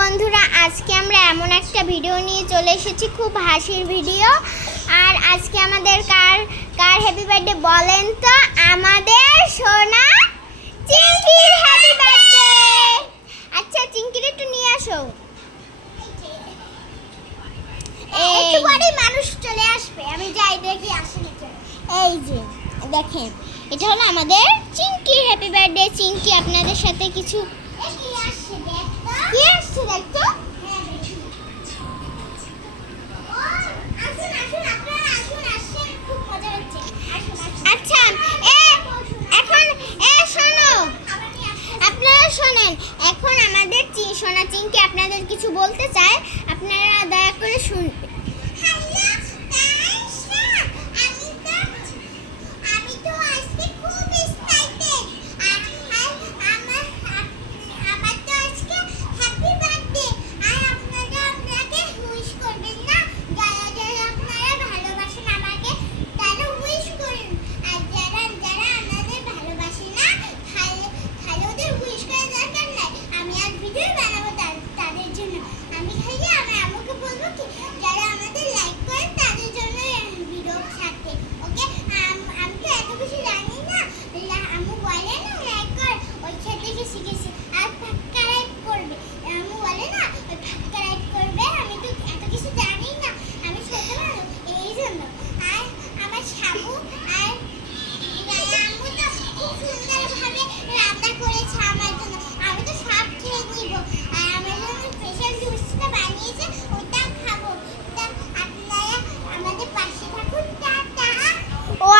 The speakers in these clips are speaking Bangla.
বন্ধুরা, আজকে আমরা এমন একটা ভিডিও নিয়ে চলে এসেছি, খুব হাসির ভিডিও। আর আজকে আমাদের কার কার হ্যাপি বার্থডে বলেন তো? আমাদের সোনা চিঙ্কির হ্যাপি বার্থডে। আচ্ছা, চিঙ্কির একটু নিয়ে আসো। একটু পরেই মানুষ চলে আসবে, আমি যাই দেখি আসি নাকি। এই যে দেখেন, এটা হলো আমাদের চিঙ্কির হ্যাপি বার্থডে। চিঙ্কি আপনাদের সাথে কিছু কি আসছে দেখতো। আচ্ছা, এখন শোনো, আপনারা শোনেন। এখন আমাদের সোনা চিঙ্কি আপনাদের কিছু বলতে চায়, আপনারা দয়া করে শুনবেন।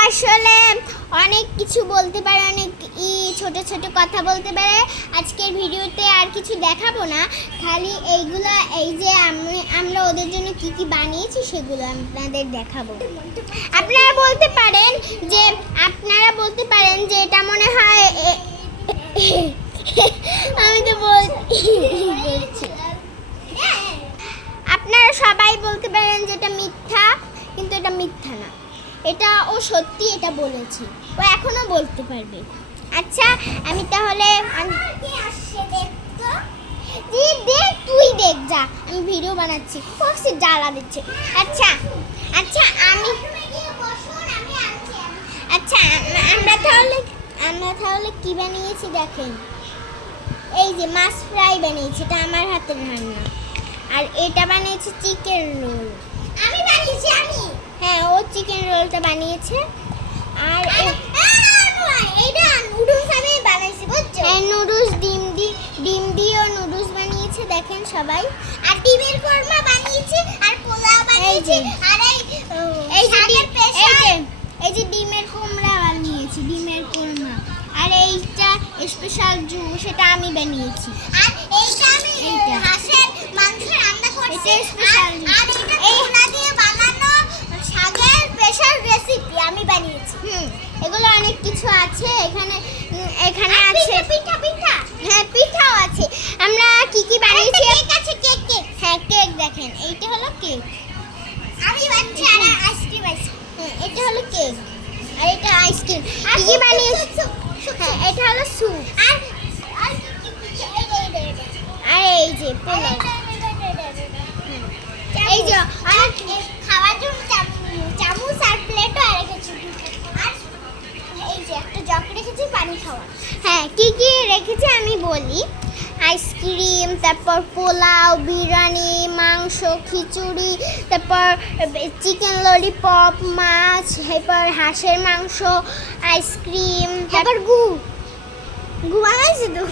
আসলে অনেক কিছু বলতে পারে, অনেক ছোট ছোট কথা বলতে পারে। আজকের ভিডিওতে আর কিছু দেখাবো না, খালি এইগুলো, এই যে আমরা ওদের জন্য কি কি বানিয়েছি সেগুলো আপনাদের দেখাবো। আপনারা বলতে পারেন যে এটা মনে হয় আমি তো বলছি, আপনারা সবাই বলতে পারেন যে এটা মিথ্যা, কিন্তু এটা মিথ্যা না, এটা ও সত্যি এটা বলেছে, ও এখনো বলতে পারবে। আচ্ছা, আমি তাহলে তুই দেখ, যা, আমি ভিডিও বানাচ্ছি, সে জ্বালা দিচ্ছে। আচ্ছা আমরা তাহলে কি বানিয়েছি দেখেন। এই যে মাছ ফ্রাই বানিয়েছি, এটা আমার হাতের রান্না। আর এটা বানিয়েছি চিকেন রোল, আমি বানিয়েছি। হ্যাঁ, ও চিকেন রোলটা বানিয়েছে। আর এইটা নুডলস আমি বানাইছি, বুঝছো? হ্যাঁ, নুডলস, ডিম দিয়ে নুডলস বানিয়েছে, দেখেন সবাই। আর ডিমের কোরমা বানিয়েছি, আর পোলাও বানিয়েছি। আর এই যে ডিমের কোরমা বানিয়েছি, ডিমের কোরমা। আর এইটা স্পেশাল জুস, সেটা আমি বানিয়েছি। আর এইটা আমি হাঁসের মাংস রান্না করেছি, স্পেশাল জুস। আর এটা পোলা দিয়ে বানানো শাকের স্পেশাল রেসিপি আমি বানিয়েছি। এগুলো অনেক কিছু আছে এখানে আছে পিঠা। হ্যাঁ, পিঠাও আছে। আমরা কি কি বানিয়েছি? কেক আছে, কেক। হ্যাঁ, কেক দেখেন, এইটা হলো কেক। আমি বানিয়েছি। আর আইসক্রিম আছে। এটা হলো কেক, আর এটা আইসক্রিম। কি কি বানিয়েছি? হ্যাঁ, এটা হলো স্যুপ। আর এই যে পোলাও। এই যে খাওয়ার জন্য চামচ আর প্লেটও রেখেছি। আর এই যে একটা জগ রেখেছি পানি খাওয়ার। হ্যাঁ, কি কি রেখেছি আমি বলি। আইসক্রিম, তারপর পোলাও, বিরিয়ানি, মাংস, খিচুড়ি, তারপর চিকেন ললিপপ, মাছ, তারপর হাঁসের মাংস, আইসক্রিম, তারপর গু বানাইছি তো।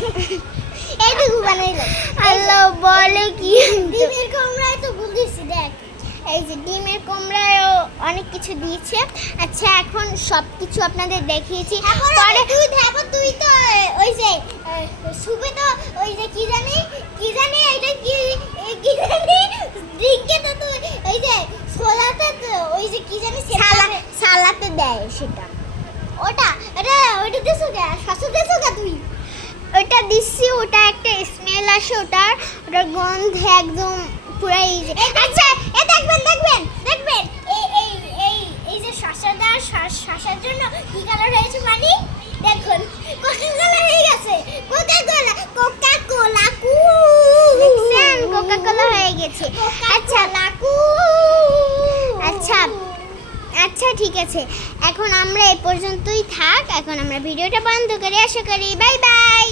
এইটা গু বানাইলাম। আল্লাহ বলে কি, ডিমের কোমরায় তো গু দিছি, দেখ। এই যে ডিমের কোমরায়ও অনেক কিছু দিয়েছে। আচ্ছা, এখন সব কিছু আপনাদের দেখিয়েছি। পরে তুই তো ওই যে সুবে তো ওই যে কি জানি এটা কি জানি ড্রিঙ্কে তো তুই ওই যে সোলাতে তো ওই যে কি জানি সালাতে দেয়, সেটা ওটা দিছো কে? শাশু দিছো কে তুই? ওটা দিচ্ছি, ওটা একটা স্মেল আসে, ওটার গন্ধে একদম পুরো। আচ্ছা, দেখবেন এই যে শসার জন্য কি কালার হয়েছে মানে দেখুন, কোকা কোলা হয়ে গেছে। কোকা কোলা দেখছেন আছে। আচ্ছা আচ্ছা আচ্ছা ঠিক আছে, এখন আমরা এ পর্যন্তই থাক, এখন আমরা ভিডিওটা বন্ধ করি। আশা করি বাই বাই।